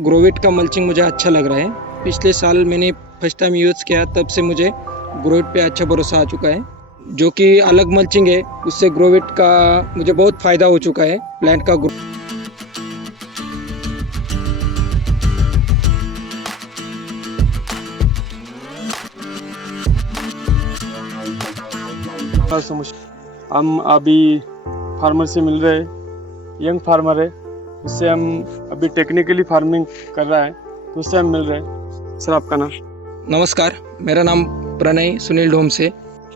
ग्रोविट का मल्चिंग मुझे अच्छा लग रहा है। पिछले साल मैंने फर्स्ट टाइम यूज़ किया, तब से मुझे ग्रोविट पे अच्छा भरोसा आ चुका है। जो कि अलग मल्चिंग है, उससे ग्रोविट का मुझे बहुत फ़ायदा हो चुका है। प्लांट का हम अभी फार्मर से मिल रहे हैं, यंग फार्मर है, उससे हम अभी टेक्निकली फार्मिंग कर रहा है, तो उससे हम मिल रहे हैं। सर आपका नाम? नमस्कार, मेरा नाम प्रणय सुनील ढोम से।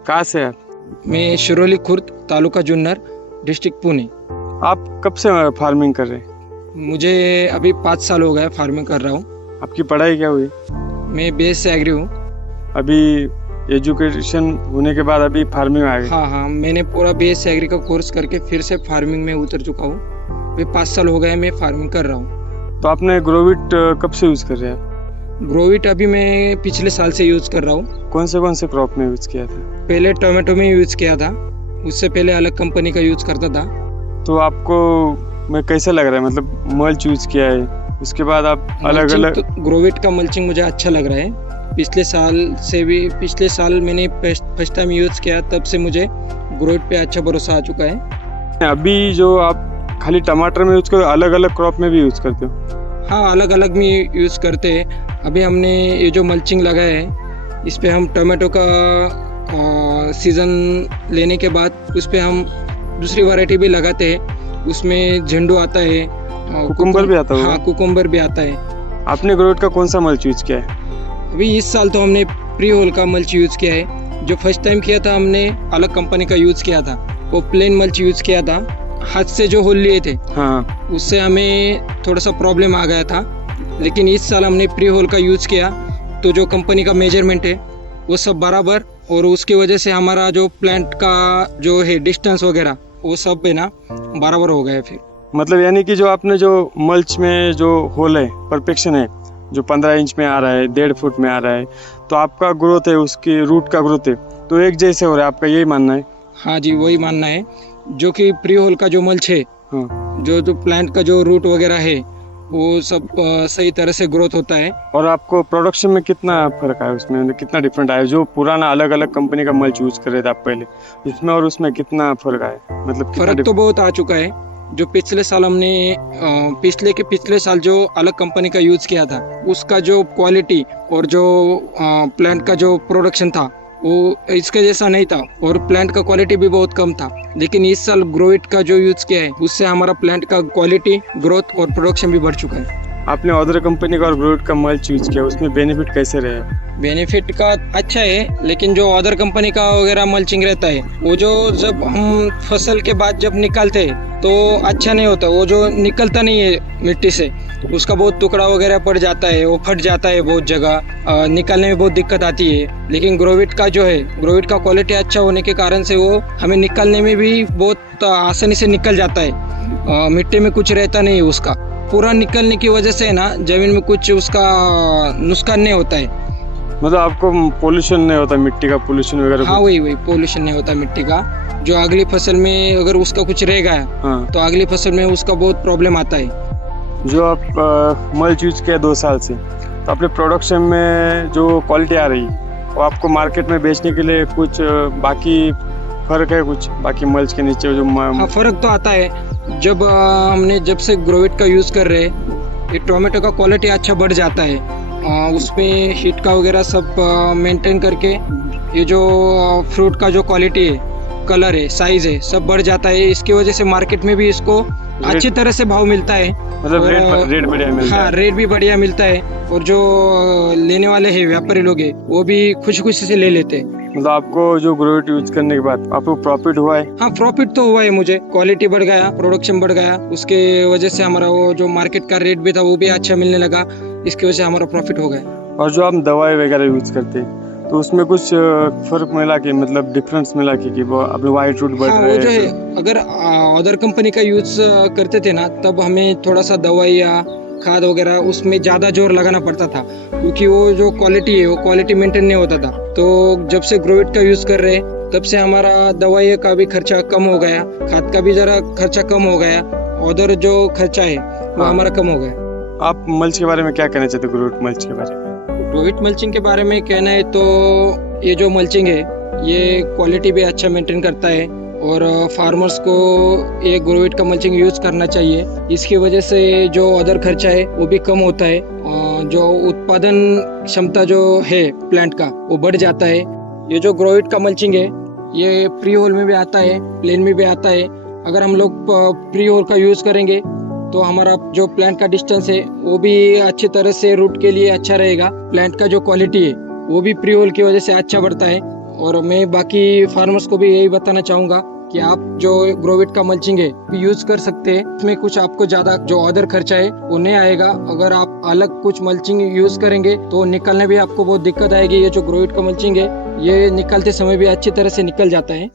कहाँ से है आप? मैं शिरोली खुर्द, तालुका जुन्नर, डिस्ट्रिक्ट पुणे। आप कब से फार्मिंग कर रहे हैं? मुझे अभी 5 साल हो गए फार्मिंग कर रहा हूँ। आपकी पढ़ाई क्या हुई? मैं BS से एग्री हूँ। अभी एजुकेशन होने के बाद अभी फार्मिंग आ गए? हाँ, मैंने पूरा BS से एग्री का कोर्स करके फिर से फार्मिंग में उतर चुका हूँ। अभी 5 साल हो गए मैं फार्मिंग कर रहा हूँ। तो आपने ग्रोविट कब से यूज़ कर रहे हैं? ग्रोविट अभी मैं पिछले साल से यूज़ कर रहा हूँ। कौन से क्रॉप में यूज़ किया था? पहले टोमेटो में यूज़ किया था, उससे पहले अलग कंपनी का यूज़ करता था। तो आपको मैं कैसा लग रहा है, मतलब मल्च यूज़ किया है, उसके बाद आप अलग अलग ग्रोविट का मल्चिंग मुझे अच्छा लग रहा है। पिछले साल मैंने फर्स्ट टाइम यूज़ किया, तब से मुझे ग्रोविट पे अच्छा भरोसा आ चुका है। अभी जो आप खाली टमाटर में यूज़ करो, अलग अलग क्रॉप में भी यूज़ करते हो? हाँ, अलग अलग में यूज़ करते हैं। अभी हमने ये जो मल्चिंग लगाया है, इस पे हम टोमेटो का सीज़न लेने के बाद उस पे हम दूसरी वैरायटी भी लगाते हैं। उसमें झंडू आता है, कुकुम्बर भी आता है? हाँ, कुकुम्बर भी आता है। आपने ग्रोविट का कौन सा मल्च यूज़ किया है? अभी इस साल तो हमने प्री होल का मल्च यूज़ किया है। जो फर्स्ट टाइम किया था हमने अलग कंपनी का यूज़ किया था, वो प्लेन मल्च यूज़ किया था। हाथ से जो होल लिए थे, हाँ, उससे हमें थोड़ा सा प्रॉब्लम आ गया था। लेकिन इस साल हमने प्री होल का यूज़ किया, तो जो कंपनी का मेजरमेंट है वो सब बराबर, और उसकी वजह से हमारा जो प्लांट का जो है डिस्टेंस वगैरह वो सब है ना बराबर हो गया फिर। मतलब यानी कि जो आपने जो मल्च में जो होल है, परफेक्शन है, जो 15 इंच में आ रहा है, 1.5 फुट में आ रहा है, तो आपका ग्रोथ है, उसकी रूट का ग्रोथ है, तो एक जैसे हो रहा है, आपका यही मानना है? हाँ जी, वही मानना है। जो कि प्री होल का जो मल्च है, हाँ। जो प्लांट का जो रूट वगैरह है, वो सब सही तरह से ग्रोथ होता है। और आपको प्रोडक्शन में कितना फर्क आया, उसमें मतलब कितना डिफरेंट आया? जो पुराना अलग अलग कंपनी का मल्च यूज़ कर रहे थे आप पहले, इसमें और उसमें कितना फर्क आया, मतलब कितना फर्क तो बहुत आ चुका है। जो पिछले साल हमने पिछले साल जो अलग कंपनी का यूज़ किया था, उसका जो क्वालिटी और जो प्लांट का जो प्रोडक्शन था वो इसके जैसा नहीं था, और प्लांट का क्वालिटी भी बहुत कम था। लेकिन इस साल ग्रोविट का जो यूज़ किया है, उससे हमारा प्लांट का क्वालिटी, ग्रोथ और प्रोडक्शन भी बढ़ चुका है। आपने अदर कंपनी का और ग्रोविट का मल्च यूज़ किया, उसमें बेनिफिट कैसे रहे? बेनिफिट का अच्छा है, लेकिन जो अदर कंपनी का वगैरह मल्चिंग रहता है, वो जो जब हम फसल के बाद जब निकालते हैं तो अच्छा नहीं होता। वो जो निकलता नहीं है मिट्टी से, उसका बहुत टुकड़ा वगैरह पड़ जाता है, वो फट जाता है बहुत जगह, निकालने में बहुत दिक्कत आती है। लेकिन ग्रोविट का जो है, ग्रोविट का क्वालिटी अच्छा होने के कारण से वो हमें निकालने में भी बहुत आसानी से निकल जाता है। मिट्टी में कुछ रहता नहीं है उसका, पूरा निकलने की वजह से ना ज़मीन में कुछ उसका नुकसान नहीं होता है। मतलब आपको पोल्यूशन नहीं होता, मिट्टी का पोल्यूशन वगैरह? हाँ, वही पोल्यूशन नहीं होता मिट्टी का। जो अगली फसल में अगर उसका कुछ रह गया, हाँ, तो अगली फसल में उसका बहुत प्रॉब्लम आता है। जो आप मल्च यूज किया 2 साल से, तो अपने प्रोडक्शन में जो क्वालिटी आ रही वो आपको मार्केट में बेचने के लिए कुछ बाकी फर्क है, कुछ बाकी मल्च के नीचे जो हाँ, फर्क तो आता है। जब से ग्रोविट का यूज़ कर रहे हैं, ये टोमेटो का क्वालिटी अच्छा बढ़ जाता है। उसमें हीट का वगैरह सब मेंटेन करके, ये जो फ्रूट का जो क्वालिटी है, कलर है, साइज़ है, सब बढ़ जाता है। इसकी वजह से मार्केट में भी इसको अच्छी तरह से भाव मिलता है। मतलब रेट बढ़िया मिलता है? हाँ, रेट भी बढ़िया मिलता है, और जो लेने वाले हैं व्यापारी लोग हैं, वो भी खुशी खुशी से ले लेते हैं। मतलब आपको जो ग्रोविट यूज करने के बाद आपको प्रॉफिट हुआ है? हाँ, प्रॉफिट तो हुआ है मुझे। क्वालिटी बढ़ गया, प्रोडक्शन बढ़ गया, उसके वजह से हमारा वो जो मार्केट का रेट भी था वो भी अच्छा मिलने लगा। इसकी वजह से हमारा प्रॉफिट हो गया। और जो आप दवाई वगैरह यूज करते हैं, तो उसमें कुछ फर्क मिला कि मतलब डिफरेंस मिला कि वो अपने वाइट रूट बढ़ हाँ, रहे वो जो है, हैं? अगर अदर कंपनी का यूज़ करते थे ना, तब हमें थोड़ा सा दवाई या खाद वगैरह उसमें ज़्यादा जोर लगाना पड़ता था, क्योंकि वो जो क्वालिटी है वो क्वालिटी मेंटेन नहीं होता था। तो जब से ग्रोविट का यूज़ कर रहे हैं, तब से हमारा दवाई का भी खर्चा कम हो गया, खाद का भी ज़रा खर्चा कम हो गया, उधर जो खर्चा है वो हाँ। हमारा कम हो गया। आप मल्च के बारे में क्या कहना चाहते हो, ग्रोविट मल्च के बारे में? ग्रोविट मल्चिंग के बारे में कहना है तो ये जो मल्चिंग है ये क्वालिटी भी अच्छा मेंटेन करता है और फार्मर्स को ये ग्रोविट का मल्चिंग यूज़ करना चाहिए। इसकी वजह से जो अदर खर्चा है वो भी कम होता है, जो उत्पादन क्षमता जो है प्लांट का वो बढ़ जाता है। ये जो ग्रोविट का मल्चिंग है ये प्री होल में भी आता है, प्लेन में भी आता है। अगर हम लोग प्री होल का यूज़ करेंगे तो हमारा जो प्लांट का डिस्टेंस है वो भी अच्छी तरह से रूट के लिए अच्छा रहेगा। प्लांट का जो क्वालिटी है वो भी प्री होल की वजह से अच्छा बढ़ता है। और मैं बाकी फार्मर्स को भी यही बताना चाहूँगा कि आप जो ग्रोविट का मल्चिंग है यूज़ कर सकते हैं। इसमें कुछ आपको ज़्यादा जो अदर खर्चा है वो नहीं आएगा। अगर आप अलग कुछ मल्चिंग यूज़ करेंगे तो निकलने भी आपको बहुत दिक्कत आएगी। ये जो ग्रोविट का मल्चिंग है ये निकलते समय भी अच्छी तरह से निकल जाता है।